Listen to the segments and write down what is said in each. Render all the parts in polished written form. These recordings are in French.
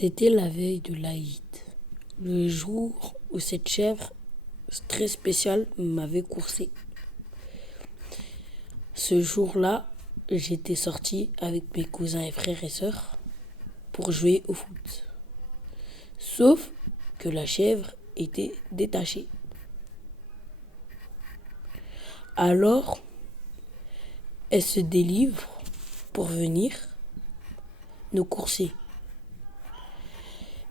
C'était la veille de l'Aïd, le jour où cette chèvre très spéciale m'avait coursé. Ce jour-là, j'étais sorti avec mes cousins et frères et sœurs pour jouer au foot. Sauf que la chèvre était détachée. Alors, elle se délivre pour venir nous courser.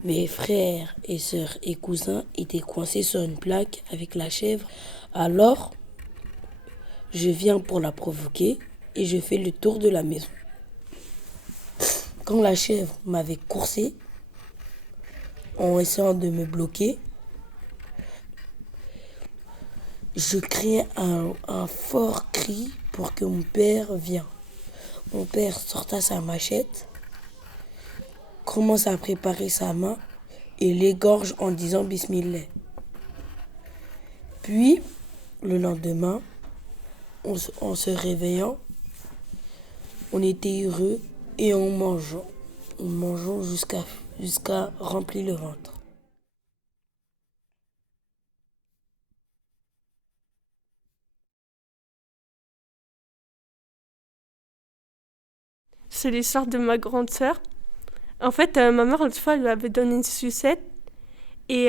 Mes frères et sœurs et cousins étaient coincés sur une plaque avec la chèvre. Alors, je viens pour la provoquer et je fais le tour de la maison. Quand la chèvre m'avait coursé, en essayant de me bloquer, je criais un fort cri pour que mon père vienne. Mon père sorta sa machette, commence à préparer sa main et l'égorge en disant Bismillah. Puis, le lendemain, en se réveillant, on était heureux et on mangeant jusqu'à remplir le ventre. C'est l'histoire de ma grande sœur. En fait, ma mère, une fois, elle lui avait donné une sucette et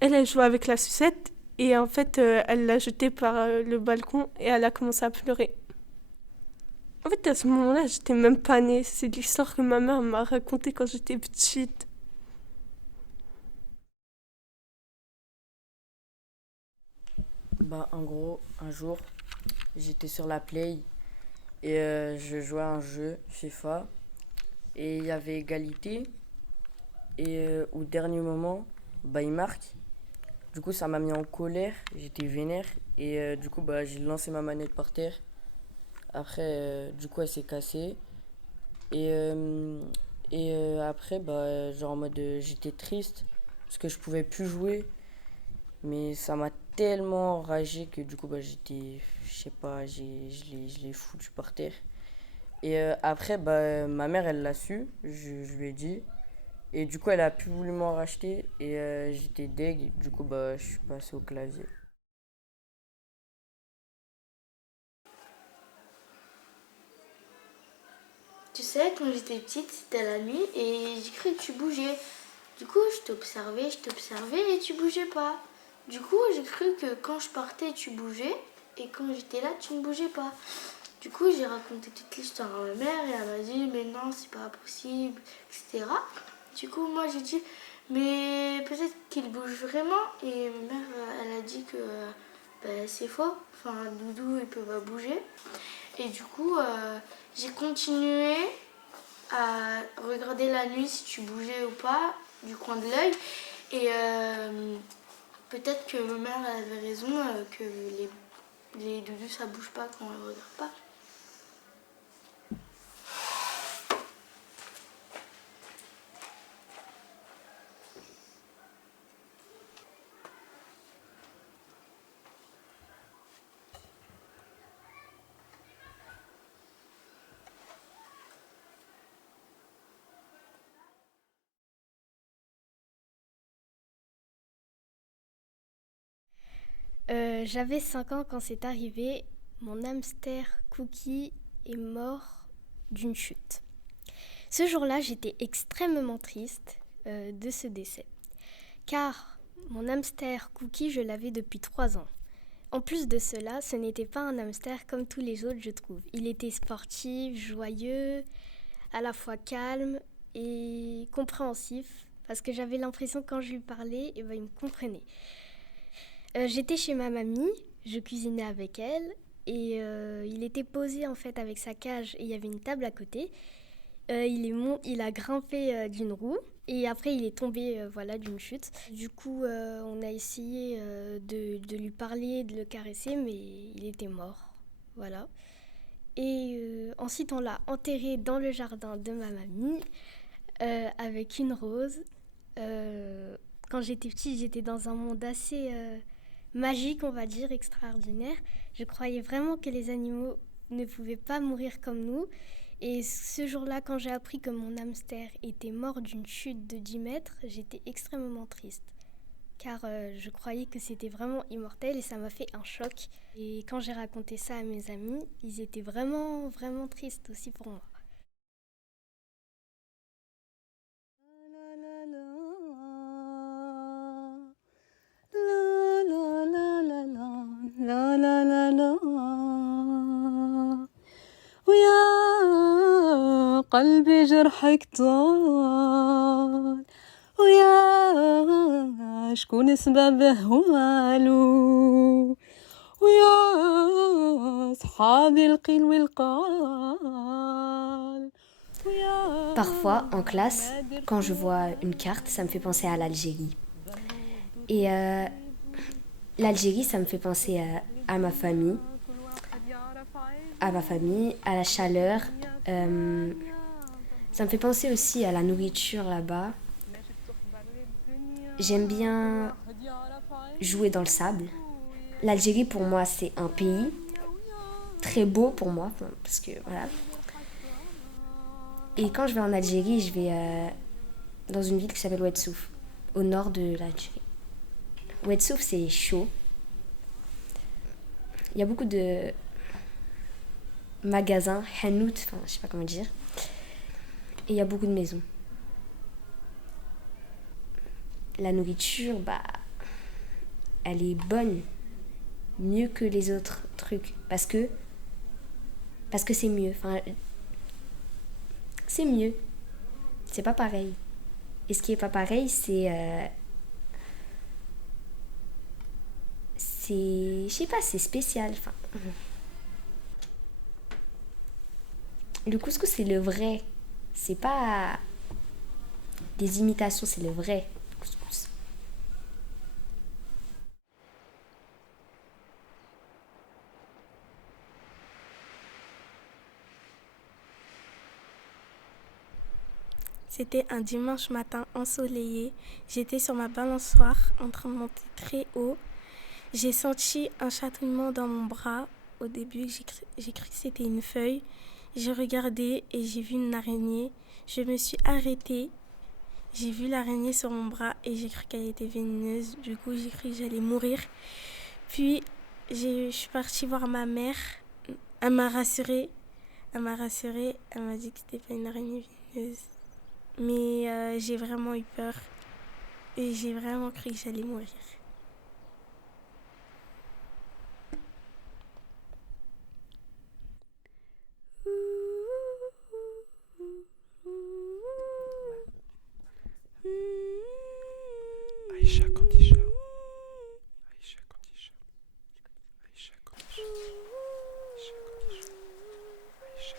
elle jouait avec la sucette et en fait, elle l'a jetée par le balcon et elle a commencé à pleurer. En fait, à ce moment-là, j'étais même pas née. C'est l'histoire que ma mère m'a racontée quand j'étais petite. En gros, un jour, j'étais sur la Play et je jouais à un jeu FIFA et il y avait égalité et au dernier moment, il marque. Du coup, ça m'a mis en colère, j'étais vénère et du coup, j'ai lancé ma manette par terre. Après, du coup, elle s'est cassée et, après, genre en mode, j'étais triste parce que je pouvais plus jouer. Mais ça m'a tellement enragé que du coup, j'étais, je sais pas, je l'ai foutu par terre. Et après, ma mère, elle l'a su, je lui ai dit. Et du coup, elle a plus voulu m'en racheter. Et j'étais deg, du coup, je suis passé au clavier. Tu sais, quand j'étais petite, c'était la nuit et j'ai cru que tu bougeais. Du coup, je t'observais et tu bougeais pas. Du coup, j'ai cru que quand je partais, tu bougeais et quand j'étais là, tu ne bougeais pas. Du coup, j'ai raconté toute l'histoire à ma mère et elle m'a dit, mais non, c'est pas possible, etc. Du coup, moi, j'ai dit, mais peut-être qu'il bouge vraiment. Et ma mère, elle a dit que c'est faux. Enfin, Doudou, il peut pas bouger. Et du coup, j'ai continué à regarder la nuit si tu bougeais ou pas du coin de l'œil. Et peut-être que ma mère avait raison, que les doudous ça bouge pas quand on ne regarde pas. J'avais 5 ans quand c'est arrivé. Mon hamster Cookie est mort d'une chute. Ce jour-là, j'étais extrêmement triste de ce décès. Car mon hamster Cookie, je l'avais depuis 3 ans. En plus de cela, ce n'était pas un hamster comme tous les autres, je trouve. Il était sportif, joyeux, à la fois calme et compréhensif. Parce que j'avais l'impression que quand je lui parlais, il me comprenait. J'étais chez ma mamie, je cuisinais avec elle et il était posé en fait avec sa cage et il y avait une table à côté. Il a grimpé d'une roue et après il est tombé d'une chute. Du coup on a essayé de lui parler, de le caresser mais il était mort. Voilà. Et ensuite on l'a enterré dans le jardin de ma mamie avec une rose. Quand j'étais petite, j'étais dans un monde assez magique, on va dire, extraordinaire. Je croyais vraiment que les animaux ne pouvaient pas mourir comme nous. Et ce jour-là, quand j'ai appris que mon hamster était mort d'une chute de 10 mètres, j'étais extrêmement triste. Car je croyais que c'était vraiment immortel et ça m'a fait un choc. Et quand j'ai raconté ça à mes amis, ils étaient vraiment, vraiment tristes aussi pour moi. ويا قلبي جرحك طال ويا شكون سببه والو ويا صحابي القيل والقال. Parfois, en classe, quand je vois une carte, ça me fait penser à l'Algérie. Et l'Algérie, ça me fait penser à ma famille, à la chaleur. Ça me fait penser aussi à la nourriture là-bas. J'aime bien jouer dans le sable. L'Algérie, pour moi, c'est un pays très beau pour moi, parce que voilà. Et quand je vais en Algérie, je vais dans une ville qui s'appelle Oued-Souf, au nord de l'Algérie. Oued-Souf, c'est chaud. Il y a beaucoup de magasins, hanout, enfin je sais pas comment dire. Et il y a beaucoup de maisons. La nourriture, elle est bonne, mieux que les autres trucs, parce que c'est mieux. Enfin, c'est mieux. C'est pas pareil. Et ce qui est pas pareil, c'est je sais pas, c'est spécial. Enfin, le couscous, c'est le vrai. C'est pas des imitations, c'est le vrai couscous. C'était un dimanche matin ensoleillé. J'étais sur ma balançoire en train de monter très haut. J'ai senti un chatouillement dans mon bras. Au début, j'ai cru que c'était une feuille. J'ai regardé et j'ai vu une araignée. Je me suis arrêtée. J'ai vu l'araignée sur mon bras et j'ai cru qu'elle était vénéneuse. Du coup, j'ai cru que j'allais mourir. Puis, je suis partie voir ma mère. Elle m'a rassurée. Elle m'a dit que c'était pas une araignée vénéneuse. Mais j'ai vraiment eu peur. Et j'ai vraiment cru que j'allais mourir. Aïcha Kandisha. Aïcha Kandisha. Aïcha Kandisha. Aïcha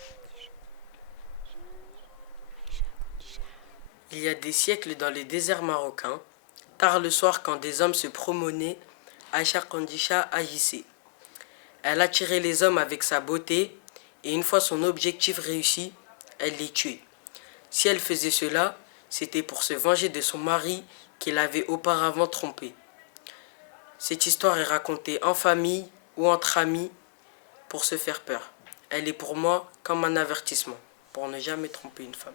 Kandisha. Il y a des siècles dans les déserts marocains, tard le soir quand des hommes se promenaient, Aïcha Kandisha agissait. Elle attirait les hommes avec sa beauté et une fois son objectif réussi, elle les tuait. Si elle faisait cela, c'était pour se venger de son mari qui l'avait auparavant trompée. Cette histoire est racontée en famille ou entre amis pour se faire peur. Elle est pour moi comme un avertissement pour ne jamais tromper une femme.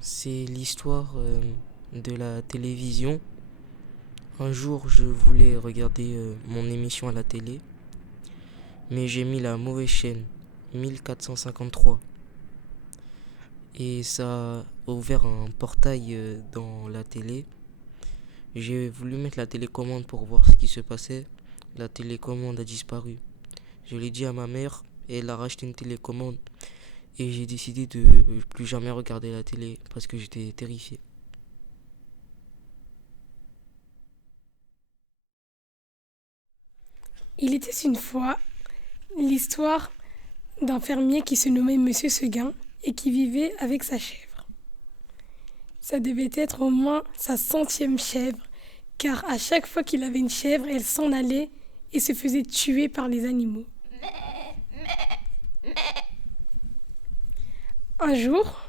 C'est l'histoire de la télévision. Un jour, je voulais regarder mon émission à la télé, mais j'ai mis la mauvaise chaîne, 1453. Et ça a ouvert un portail dans la télé. J'ai voulu mettre la télécommande pour voir ce qui se passait. La télécommande a disparu. Je l'ai dit à ma mère et elle a racheté une télécommande. Et j'ai décidé de plus jamais regarder la télé parce que j'étais terrifié. Il était une fois l'histoire d'un fermier qui se nommait Monsieur Seguin et qui vivait avec sa chèvre. Ça devait être au moins sa 100e chèvre car à chaque fois qu'il avait une chèvre, elle s'en allait et se faisait tuer par les animaux. Un jour,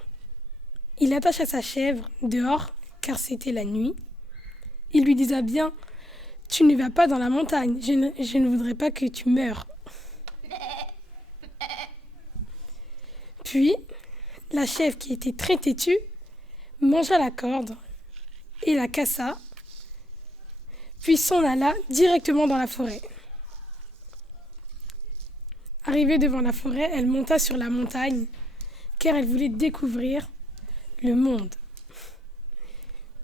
il attacha sa chèvre dehors, car c'était la nuit. Il lui disait bien, « Tu ne vas pas dans la montagne, je ne voudrais pas que tu meures. » Puis, la chèvre, qui était très têtue, mangea la corde et la cassa, puis s'en alla directement dans la forêt. Arrivée devant la forêt, elle monta sur la montagne, car elle voulait découvrir le monde.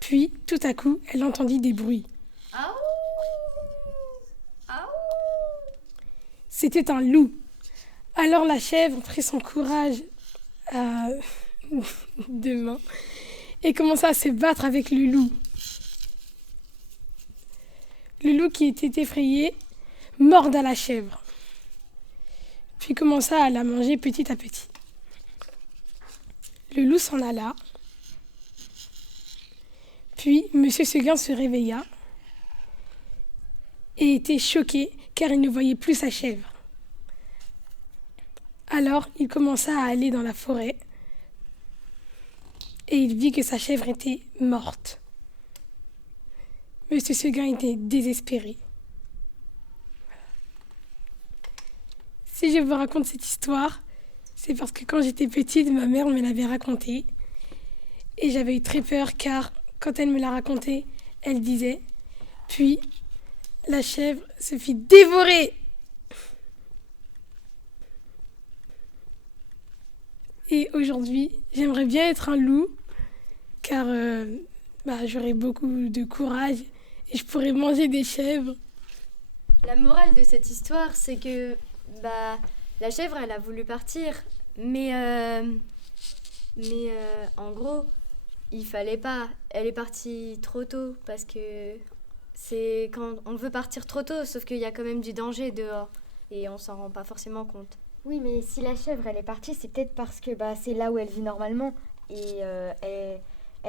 Puis, tout à coup, elle entendit des bruits. C'était un loup. Alors la chèvre prit son courage à deux mains et commença à se battre avec le loup. Le loup, qui était effrayé, morda la chèvre, puis commença à la manger petit à petit. Le loup s'en alla, puis Monsieur Seguin se réveilla et était choqué car il ne voyait plus sa chèvre. Alors il commença à aller dans la forêt et il vit que sa chèvre était morte. Monsieur Seguin était désespéré. Si je vous raconte cette histoire, c'est parce que quand j'étais petite, ma mère me l'avait racontée. Et j'avais eu très peur car quand elle me l'a racontée, elle disait « Puis la chèvre se fit dévorer !» Et aujourd'hui, j'aimerais bien être un loup car j'aurais beaucoup de courage et je pourrais manger des chèvres. La morale de cette histoire, c'est que la chèvre, elle a voulu partir, mais en gros, il fallait pas. Elle est partie trop tôt parce que c'est quand on veut partir trop tôt, sauf qu'il y a quand même du danger dehors et on s'en rend pas forcément compte. Oui, mais si la chèvre, elle est partie, c'est peut-être parce que c'est là où elle vit normalement et elle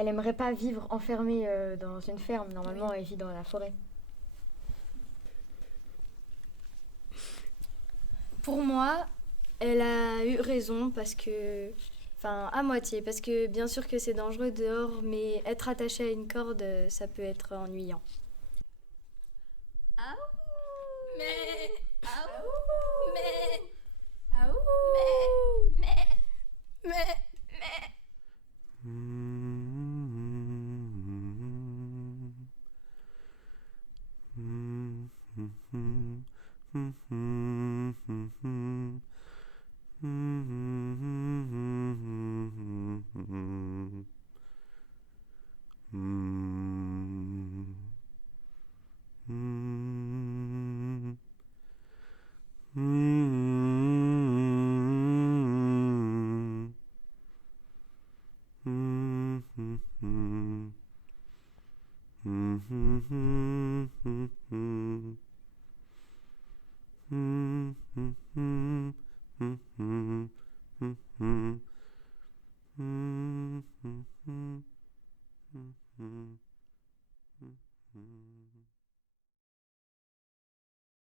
aimerait pas vivre enfermée dans une ferme. Normalement, elle vit dans la forêt. Pour moi, elle a eu raison parce que... Enfin, à moitié, parce que bien sûr que c'est dangereux dehors, mais être attaché à une corde, ça peut être ennuyant. Mm-hmm.